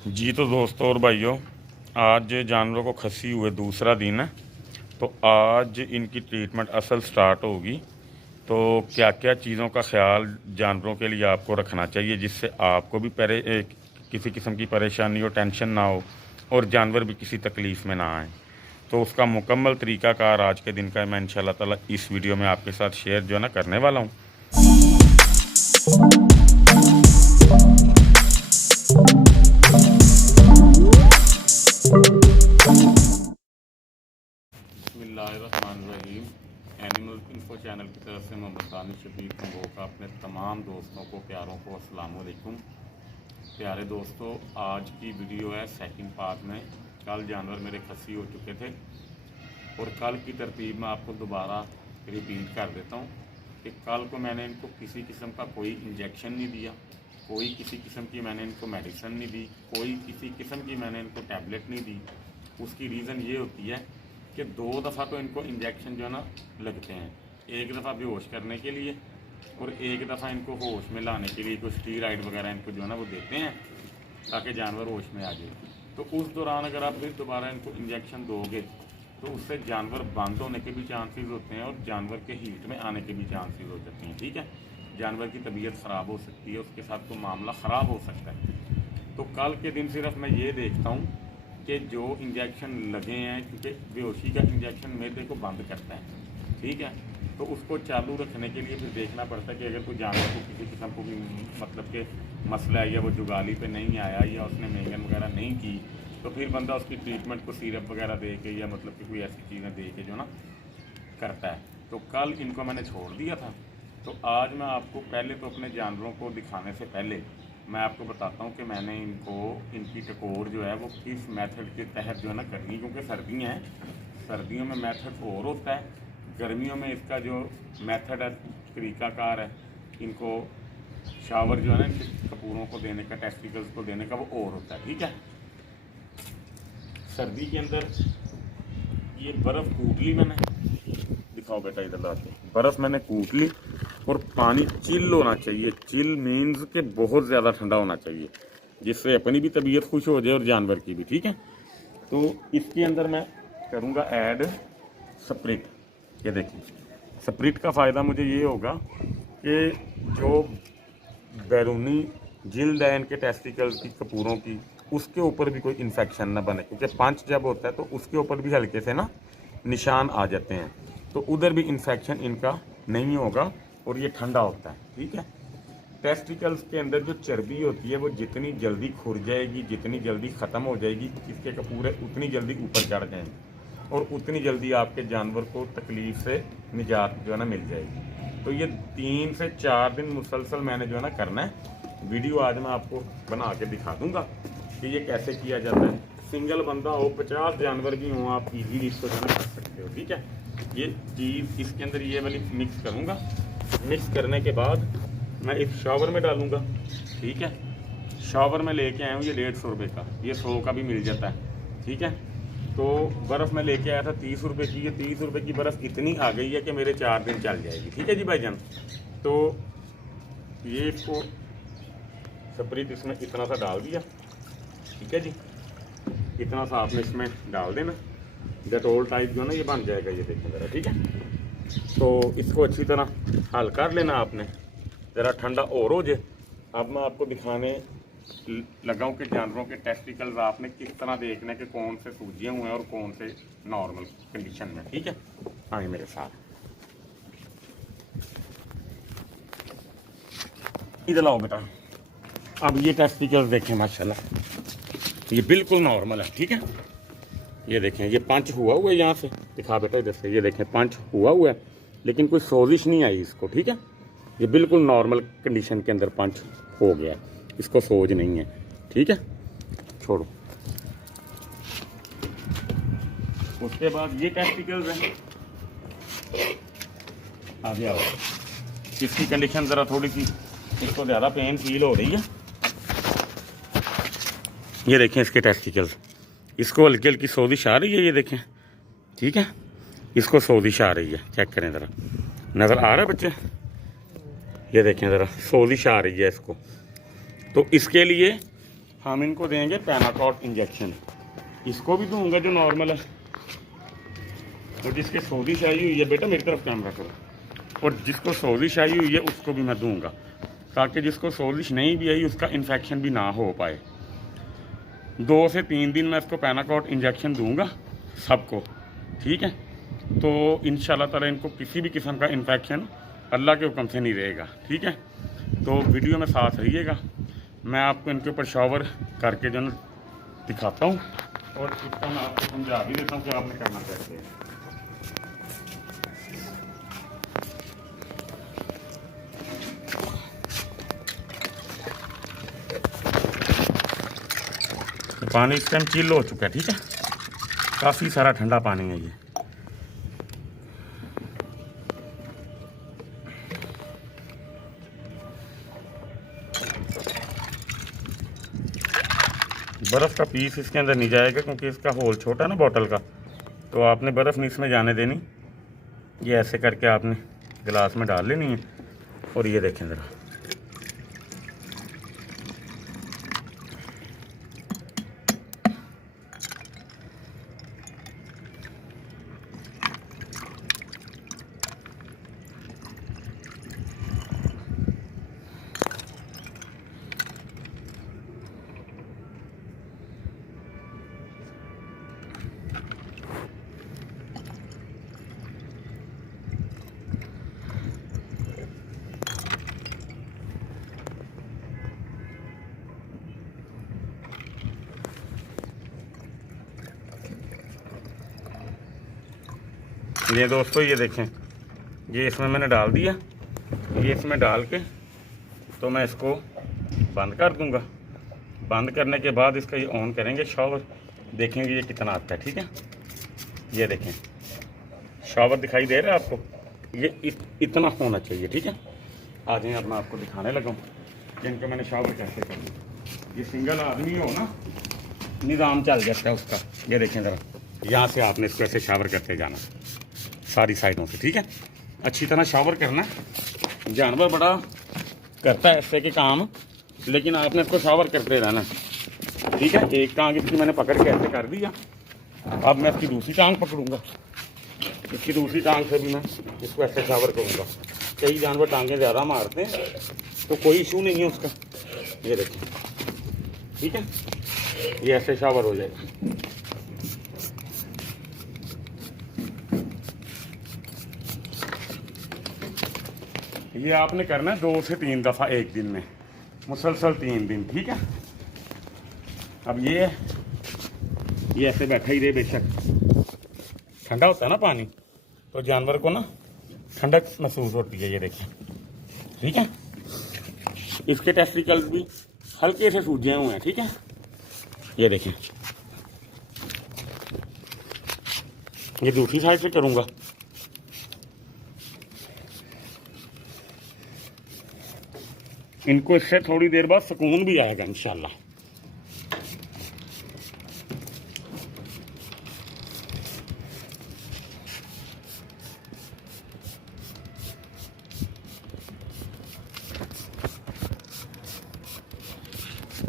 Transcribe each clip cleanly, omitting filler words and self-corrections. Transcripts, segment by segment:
जी तो दोस्तों और भाइयों, आज जानवरों को खसी हुए दूसरा दिन है। तो आज इनकी ट्रीटमेंट असल स्टार्ट होगी। तो क्या क्या चीज़ों का ख्याल जानवरों के लिए आपको रखना चाहिए जिससे आपको भी किसी किस्म की परेशानी और टेंशन ना हो और जानवर भी किसी तकलीफ़ में ना आए, तो उसका मुकम्मल तरीक़ाकार आज के दिन का मैं इंशाल्लाह ताला इस वीडियो में आपके साथ शेयर जो है ना करने वाला हूँ। बिस्मिल्लाहिर्रहमानिर्रहीम। एनिमल इन्फो चैनल की तरफ से मैं बतानी शबीर कंबो का अपने तमाम दोस्तों को प्यारों को अस्सलाम वालेकुम। प्यारे दोस्तों, आज की वीडियो है सेकंड पार्ट में। कल जानवर मेरे खसी हो चुके थे और कल की तरतीब मैं आपको दोबारा रिपीट कर देता हूँ कि कल को मैंने इनको किसी किस्म का कोई इंजेक्शन नहीं दिया, कोई किसी किस्म की मैंने इनको मेडिसिन नहीं दी, कोई किसी किस्म की मैंने इनको टैबलेट नहीं दी। उसकी रीज़न ये होती है कि 2 दफ़ा तो इनको इंजेक्शन जो है ना लगते हैं, एक दफ़ा बेहोश करने के लिए और एक दफ़ा इनको होश में लाने के लिए कुछ स्टीरॉइड वगैरह इनको जो है ना वो देते हैं ताकि जानवर होश में आ जाए। तो उस दौरान अगर आप फिर दोबारा इनको इंजेक्शन दोगे तो उससे जानवर बंद होने के भी चांसेस होते हैं और जानवर के हीट में आने के भी चांसेस हो जाते हैं। ठीक है, जानवर की तबीयत ख़राब हो सकती है, उसके साथ तो मामला ख़राब हो सकता है। तो कल के दिन सिर्फ मैं ये देखता हूँ कि जो इंजेक्शन लगे हैं, क्योंकि बेहोशी का इंजेक्शन मैदे को बंद करता है, ठीक है, तो उसको चालू रखने के लिए फिर देखना पड़ता है कि अगर कोई जानवर को किसी किस्म को भी मतलब के मसला है या वो जुगाली पे नहीं आया या उसने मेंगन वगैरह नहीं की, तो फिर बंदा उसकी ट्रीटमेंट को सिरप वगैरह दे के या मतलब कि कोई ऐसी चीज़ें दे के जो ना करता है। तो कल इनको मैंने छोड़ दिया था। तो आज मैं आपको पहले तो अपने जानवरों को दिखाने से पहले मैं आपको बताता हूँ कि मैंने इनकी टकोर जो है वो किस मेथड के तहत जो है ना करनी, क्योंकि सर्दियाँ हैं, सर्दियों में मेथड और होता है, गर्मियों में इसका जो मेथड है तरीक़ाकार है इनको शावर जो है ना इनके कपूरों को देने का, टेस्टिकल्स को देने का, वो और होता है। ठीक है, सर्दी के अंदर ये बर्फ़ कूट ली मैंने, दिखाओ बेटा इधर लाके, बर्फ़ मैंने कूट ली और पानी चिल होना चाहिए। चिल मीन्स के बहुत ज़्यादा ठंडा होना चाहिए जिससे अपनी भी तबीयत खुश हो जाए और जानवर की भी। ठीक है, तो इसके अंदर मैं करूँगा ऐड स्प्रिट। ये देखिए, स्प्रिट का फ़ायदा मुझे ये होगा कि जो बैरूनी जिल्द है इनके टेस्टिकल्स की, कपूरों की, उसके ऊपर भी कोई इन्फेक्शन ना बने, क्योंकि पंच जब होता है तो उसके ऊपर भी हल्के से ना निशान आ जाते हैं, तो उधर भी इन्फेक्शन इनका नहीं होगा और ये ठंडा होता है। ठीक है, टेस्टिकल्स के अंदर जो चर्बी होती है वो जितनी जल्दी खुर जाएगी, जितनी जल्दी ख़त्म हो जाएगी, इसके कपूरे उतनी जल्दी ऊपर चढ़ जाएंगे और उतनी जल्दी आपके जानवर को तकलीफ़ से निजात जो है ना मिल जाएगी। तो ये 3 से 4 दिन मुसलसल मैंने जो है ना करना है। वीडियो आज मैं आपको बना के दिखा दूंगा कि ये कैसे किया जाता है। सिंगल बंदा हो, 50 जानवर भी हों, आप इजीली इसको जो है ना कर सकते हो। ठीक है, ये चीज़ इसके अंदर ये वाली मिक्स करूँगा। मिक्स करने के बाद मैं इस शावर में डालूँगा। ठीक है, शावर में लेके आया हूँ ये 150 रुपये का, ये 100 का भी मिल जाता है। ठीक है, तो बर्फ़ में लेके आया था 30 रुपये की, ये 30 रुपये की बर्फ़ इतनी आ गई है कि मेरे 4 दिन चल जाएगी। ठीक है जी भाईजान, तो ये इसको स्प्रिट इसमें इतना सा डाल दिया। ठीक है जी, इतना सा आपने इसमें डाल देना, डेटोल टाइप जो है ना ये बन जाएगा, ये देखें ज़रा। ठीक है, तो इसको अच्छी तरह हल कर लेना आपने, ज़रा ठंडा और हो जाए। अब मैं आपको दिखाने लगा हूँ कि जानवरों के टेस्टिकल्स आपने किस तरह देखने के कौन से सूजे हुए हैं और कौन से नॉर्मल कंडीशन में। ठीक है, आए मेरे साथ, इधर लाओ बेटा। अब ये टेस्टिकल्स देखें, माशाल्लाह ये बिल्कुल नॉर्मल है। ठीक है, ये देखें, ये पंच हुआ है यहाँ से, दिखा बेटा इधर से, ये देखें पंच हुआ है लेकिन कोई सोजिश नहीं आई इसको। ठीक है, ये बिल्कुल नॉर्मल कंडीशन के अंदर पंच हो गया, इसको सोज नहीं है। ठीक है, छोड़ो। उसके बाद ये टेस्टिकल्स हैं, आगे आओ। इसकी कंडीशन ज़रा थोड़ी सी, इसको ज़्यादा पेन फील हो रही है। ये देखें इसके टेस्टिकल्स, इसको हल्की हल्की सोजिश आ रही है, ये देखें। ठीक है, इसको सोजिश आ रही है, चेक करें ज़रा, नज़र आ रहा है बच्चे, ये देखें ज़रा सोजिश आ रही है इसको। तो इसके लिए हम इनको देंगे पैनाकॉट इंजेक्शन। इसको भी दूंगा जो नॉर्मल है, और जिसके सोजिश आई हुई है, बेटा मेरी तरफ कैमरा करो, और जिसको सोजिश आई हुई है उसको भी मैं दूंगा, ताकि जिसको सोजिश नहीं भी आई उसका इन्फेक्शन भी ना हो पाए। 2 से 3 दिन मैं इसको पैनाकॉट इंजेक्शन दूंगा सबको, ठीक है। तो इंशाल्लाह ताला इनको किसी भी किस्म का इन्फेक्शन अल्लाह के हुक्म से नहीं रहेगा, ठीक है। तो वीडियो में साथ रहिएगा, मैं आपको इनके ऊपर शावर करके जो दिखाता हूँ, और इसका मैं आपको समझा भी देता हूँ कि आपने करना कैसे है। पानी इस टाइम चिल हो चुका है, ठीक है, काफ़ी सारा ठंडा पानी है ये। बर्फ़ का पीस इसके अंदर नहीं जाएगा क्योंकि इसका होल छोटा ना बॉटल का, तो आपने बर्फ़ नहीं इसमें जाने देनी। ये ऐसे करके आपने गिलास में डाल लेनी है, और ये देखें ज़रा, ये दोस्तों ये देखें, ये इसमें मैंने डाल दिया। ये इसमें डाल के तो मैं इसको बंद कर दूंगा। बंद करने के बाद इसका ये ऑन करेंगे शावर, देखेंगे ये कितना आता है, ठीक है। ये देखें शावर दिखाई दे रहा है आपको, ये इतना होना चाहिए, ठीक है। आ जाए, अब मैं आपको दिखाने लगा कि इनको मैंने शावर कैसे करना। ये सिंगल आदमी हो ना, निज़ाम चल जाता है उसका। ये देखें ज़रा, यहाँ से आपने इसको ऐसे शावर करते जाना सारी साइडों से, ठीक है। अच्छी तरह शावर करना। जानवर बड़ा करता है ऐसे के काम, लेकिन आपने इसको शावर करते रहना, ठीक है। एक टांग इसकी मैंने पकड़ के ऐसे कर दिया, अब मैं इसकी दूसरी टांग पकड़ूंगा, इसकी दूसरी टांग से भी मैं इसको ऐसे शावर करूँगा। कई जानवर टांगें ज़्यादा मारते हैं तो कोई इशू नहीं है उसका। ये देखिए, ठीक है, ये ऐसे शावर हो जाएगा। ये आपने करना है 2 से 3 दफ़ा एक दिन में, मुसलसल 3 दिन, ठीक है। अब ये ऐसे बैठा ही रहे, बेशक ठंडा होता है ना पानी, तो जानवर को ना ठंडक महसूस होती है। ये देखिए, ठीक है। इसके टेस्टिकल्स भी हल्के से सूजे हुए हैं, ठीक है। ये देखें, ये दूसरी साइड से करूँगा। इनको इससे थोड़ी देर बाद सुकून भी आएगा इंशाल्लाह।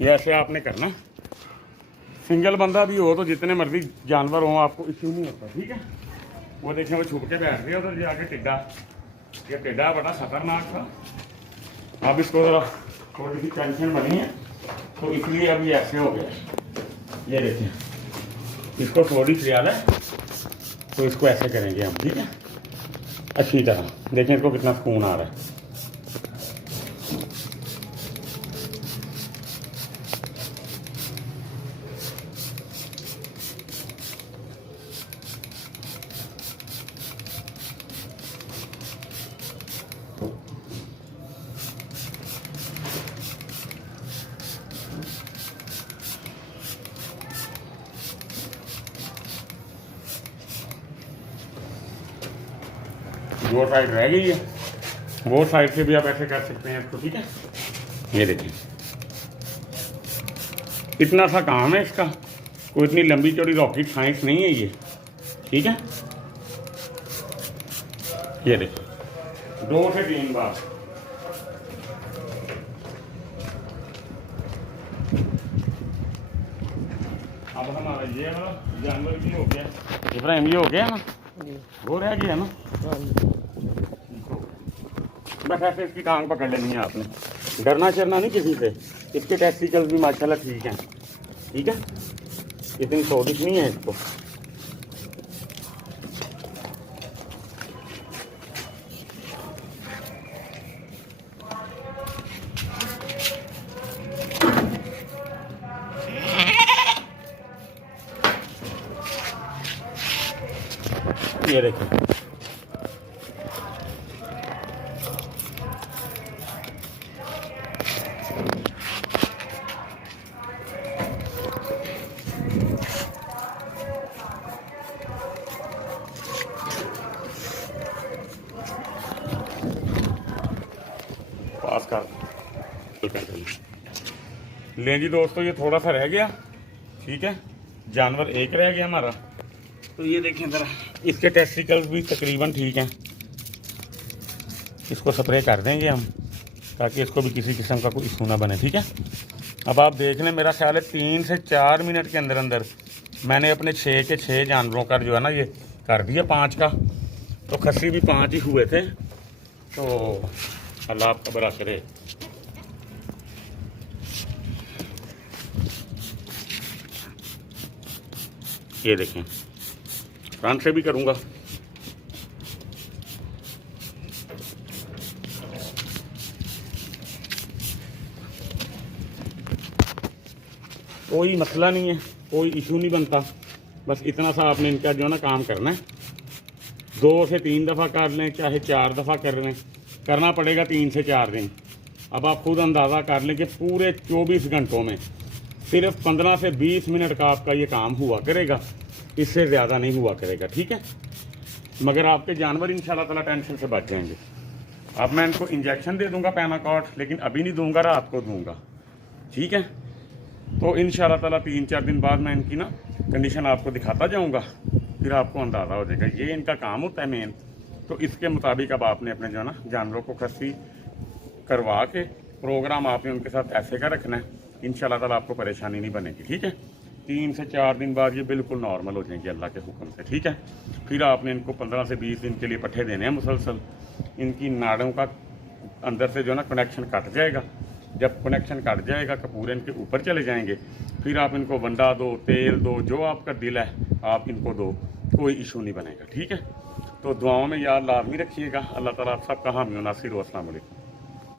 ये ऐसे आपने करना। सिंगल बंदा भी हो तो जितने मर्जी जानवर हो आपको इश्यू नहीं होता, ठीक है। वो देखें, वो छुप के बैठ गया उधर जाके टिड्डा। ये टिड्डा बड़ा खतरनाक था। अब इसको ज़रा थोड़ी सी टेंशन बनी है, तो इसलिए अब ये ऐसे हो गया। ये देखिए, इसको थोड़ी सी याद है तो इसको ऐसे करेंगे हम, ठीक है, अच्छी तरह। देखें इसको कितना सुकून आ रहा है। जो साइड रह गई है वो साइड से भी आप ऐसे कर सकते हैं इसको, ठीक है। ये देखिए, इतना सा काम है इसका, कोई इतनी लंबी चौड़ी रॉकेट साइंस नहीं है ये, ठीक है। ये देखिए, 2 से 3 बार। अब हमारा ये वाला जानवर भी हो गया, इब्राहिम ये हो गया ना, वो रह गया ना। बस ऐसे इसकी टांग पकड़ लेनी है आपने, डरना चरना नहीं किसी से। इसके टेस्टिकल्स भी माशाल्लाह ठीक हैं, ठीक है, इतनी सोडिश नहीं है इसको। ये देखें, पास कर लें जी दोस्तों। ये थोड़ा सा रह गया, ठीक है, जानवर एक रह गया हमारा। तो ये देखें ज़रा, इसके टेस्टिकल्स भी तकरीबन ठीक हैं। इसको स्प्रे कर देंगे हम, ताकि इसको भी किसी किस्म का कोई इशू ना बने, ठीक है। अब आप देख लें, मेरा ख्याल है 3 से 4 मिनट के अंदर अंदर मैंने अपने 6 के 6 जानवरों का जो है ना ये कर दिया, 5 का। तो खस्सी भी 5 ही हुए थे। तो अल्लाह आपका बड़ा करे। ये देखें, फ्रंट से भी करूँगा। कोई मसला नहीं है, कोई इशू नहीं बनता। बस इतना सा आपने इनका जो है ना काम करना है। 2 से 3 दफ़ा कर लें, चाहे 4 दफ़ा कर लें, करना पड़ेगा 3 से 4 दिन। अब आप खुद अंदाज़ा कर लें कि पूरे 24 घंटों में सिर्फ 15 से 20 मिनट का आपका ये काम हुआ करेगा, इससे ज़्यादा नहीं हुआ करेगा, ठीक है। मगर आपके जानवर इंशाल्लाह ताला टेंशन से बच जाएंगे। अब मैं इनको इंजेक्शन दे दूंगा पैनाकॉट, लेकिन अभी नहीं दूंगा, रात को दूंगा, ठीक है। तो इंशाल्लाह ताला 3-4 दिन बाद मैं इनकी ना कंडीशन आपको दिखाता जाऊंगा, फिर आपको अंदाज़ा हो जाएगा। ये इनका काम होता है मेन। तो इसके मुताबिक अब आपने अपने जो है ना जानवरों को खस्सी करवा के प्रोग्राम आपने उनके साथ ऐसे का रखना है, इंशाल्लाह ताला आपको परेशानी नहीं बनेगी, ठीक है। 3 से 4 दिन बाद ये बिल्कुल नॉर्मल हो जाएंगे अल्लाह के हुक्म से, ठीक है। फिर आपने इनको 15 से 20 दिन के लिए पट्ठे देने हैं मुसलसल। इनकी नाड़ों का अंदर से जो है ना कनेक्शन कट जाएगा। जब कनेक्शन कट जाएगा, कपूरे इनके ऊपर चले जाएंगे। फिर आप इनको वंडा दो, तेल दो, जो आपका दिल है आप इनको दो, कोई इशू नहीं बनेगा, ठीक है। तो दुआओं में याद लाजमी रखिएगा। अल्लाह ताला आप सबका हामी नासिर। अस्सलाम वालेकुम।